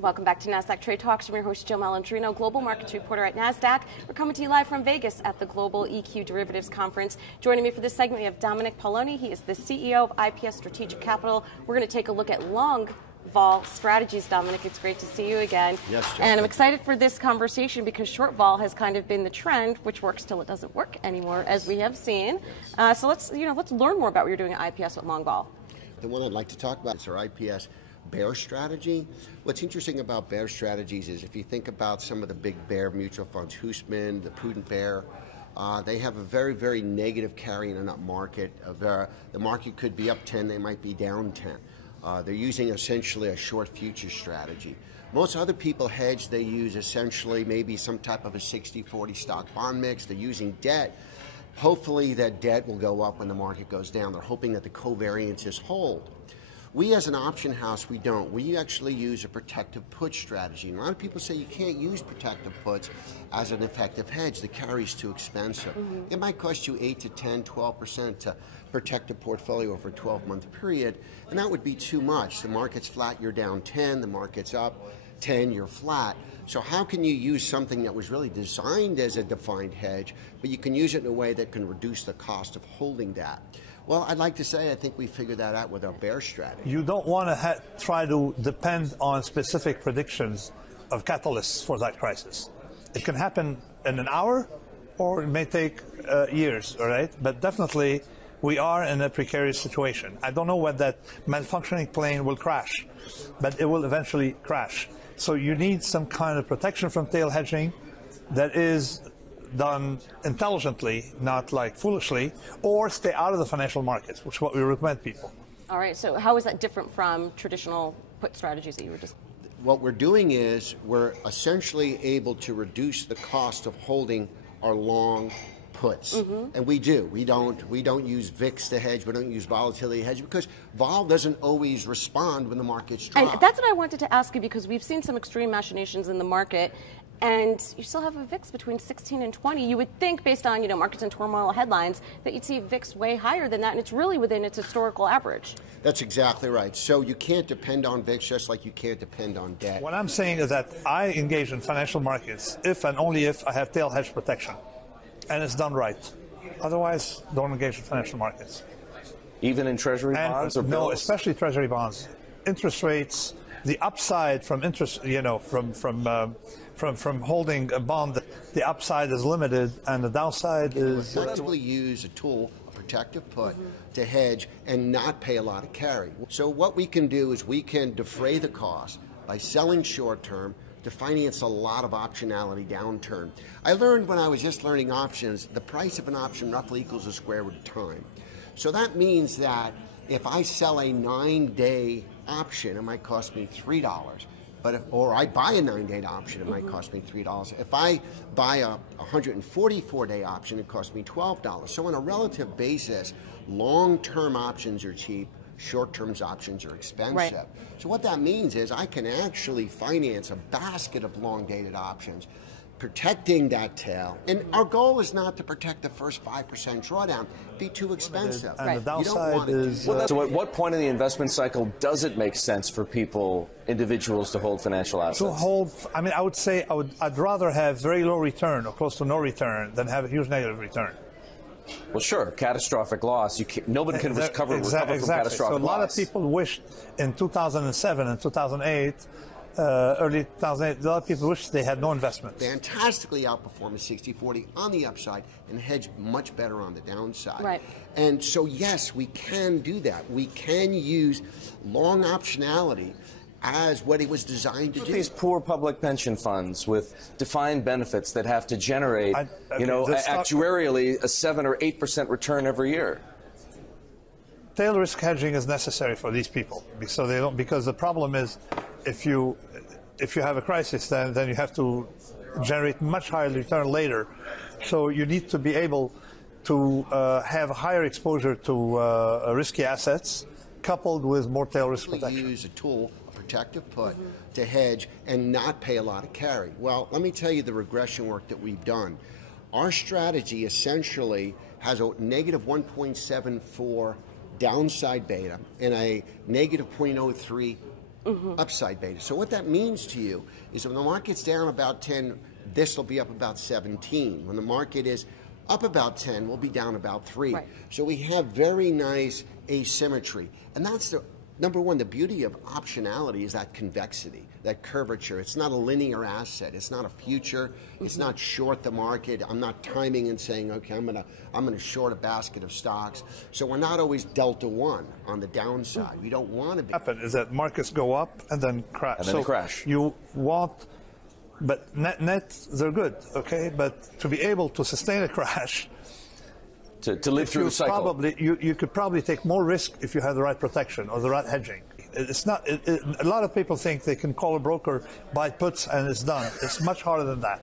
Welcome back to NASDAQ Trade Talks. I'm your host, Jill Malandrino, Global Markets Reporter at NASDAQ. We're coming to you live from Vegas at the Global EQ Derivatives Conference. Joining me for this segment, we have Dominic Poloni. He is the CEO of IPS Strategic Capital. We're going to take a look at long-vol strategies. Dominic, it's great to see you again. Yes, Jill. And I'm excited for this conversation because short vol has kind of been the trend, which works till it doesn't work anymore, as we have seen. So let's learn more about what you're doing at IPS with long vol. The one I'd like to talk about is our IPS bear strategy. What's interesting about bear strategies is if you think about some of the big bear mutual funds, Hoosman, the Prudent Bear, they have a very, very negative carry in an up market. The market could be up 10, they might be down 10. They're using essentially a short future strategy. Most other people hedge, they use essentially maybe some type of a 60-40 stock bond mix. They're using debt. Hopefully that debt will go up when the market goes down. They're hoping that the covariances hold. We as an option house, we don't. We actually use a protective put strategy. And a lot of people say you can't use protective puts as an effective hedge. The carry's too expensive. It might cost you 8 to 10, 12% to protect a portfolio over a 12-month period, and that would be too much. The market's flat, you're down 10. The market's up 10, you're flat. So how can you use something that was really designed as a defined hedge, but you can use it in a way that can reduce the cost of holding that? Well, I'd like to say I think we figured that out with our bear strategy. You don't want to try to depend on specific predictions of catalysts for that crisis. It can happen in an hour, or it may take years, all right? But definitely, we are in a precarious situation. I don't know when that malfunctioning plane will crash, but it will eventually crash. So you need some kind of protection from tail hedging that is done intelligently, not like foolishly, or stay out of the financial markets, which is what we recommend people. All right, so how is that different from traditional put strategies that you were just... What we're doing is we're essentially able to reduce the cost of holding our long puts, and we do. We don't use VIX to hedge. We don't use volatility to hedge because vol doesn't always respond when the market's drop. And that's what I wanted to ask you because we've seen some extreme machinations in the market, and you still have a VIX between 16 and 20. You would think, based on markets in turmoil headlines, that you'd see VIX way higher than that, and it's really within its historical average. That's exactly right. So you can't depend on VIX just like you can't depend on debt. What I'm saying is that I engage in financial markets if and only if I have tail hedge protection, and it's done right. Otherwise, don't engage in financial markets. Even in treasury bonds or bills? No, especially treasury bonds. Interest rates, the upside from interest, from holding a bond, the upside is limited, and the downside is... Effectively use a tool, a protective put, to hedge and not pay a lot of carry. So what we can do is we can defray the cost by selling short-term to finance a lot of optionality downturn. I learned when I was just learning options, the price of an option roughly equals the square root of time. So that means that if I sell a 9-day option, it might cost me $3. Or I buy a 9-day option, it might cost me $3. If I buy a 144-day option, it costs me $12. So on a relative basis, long-term options are cheap, short-term options are expensive. Right. So what that means is I can actually finance a basket of long-dated options, protecting that tail. And our goal is not to protect the first 5% drawdown. It'd be too expensive. And the downside is... So at what point in the investment cycle does it make sense for people, individuals, to hold financial assets? To hold, I mean, I would say I'd rather have very low return or close to no return than have a huge negative return. Well, sure, catastrophic loss. Nobody can recover from catastrophic loss. So a lot of people wished in 2007 and 2008, early 2008, a lot of people wished they had no investments. Fantastically outperform a 60-40 on the upside and hedge much better on the downside. Right. And so, yes, we can do that. We can use long optionality as what it was designed to do. These poor public pension funds with defined benefits that have to generate, actuarially a 7 or 8% return every year. Tail risk hedging is necessary for these people, so they don't. Because the problem is, if you have a crisis, then you have to generate much higher return later. So you need to be able to have higher exposure to risky assets, coupled with more tail risk protection. Use a tool, a protective put, to hedge and not pay a lot of carry. Well, let me tell you the regression work that we've done. Our strategy essentially has a negative 1.74 downside beta and a negative 0.03 upside beta. So what that means to you is when the market's down about 10, this will be up about 17. When the market is up about 10, we'll be down about 3. Right. So we have very nice asymmetry. And that's the number one, the beauty of optionality is that convexity, that curvature. It's not a linear asset. It's not a future. It's not short the market. I'm not timing and saying, okay, I'm gonna short a basket of stocks. So we're not always delta 1 on the downside. We don't want to be. What happens is that markets go up and then crash. And then they crash. You want, but net they're good, okay? But to be able to sustain a crash, to live through the cycle. You could probably take more risk if you have the right protection or the right hedging. It's not. A lot of people think they can call a broker, buy puts, and it's done. It's much harder than that.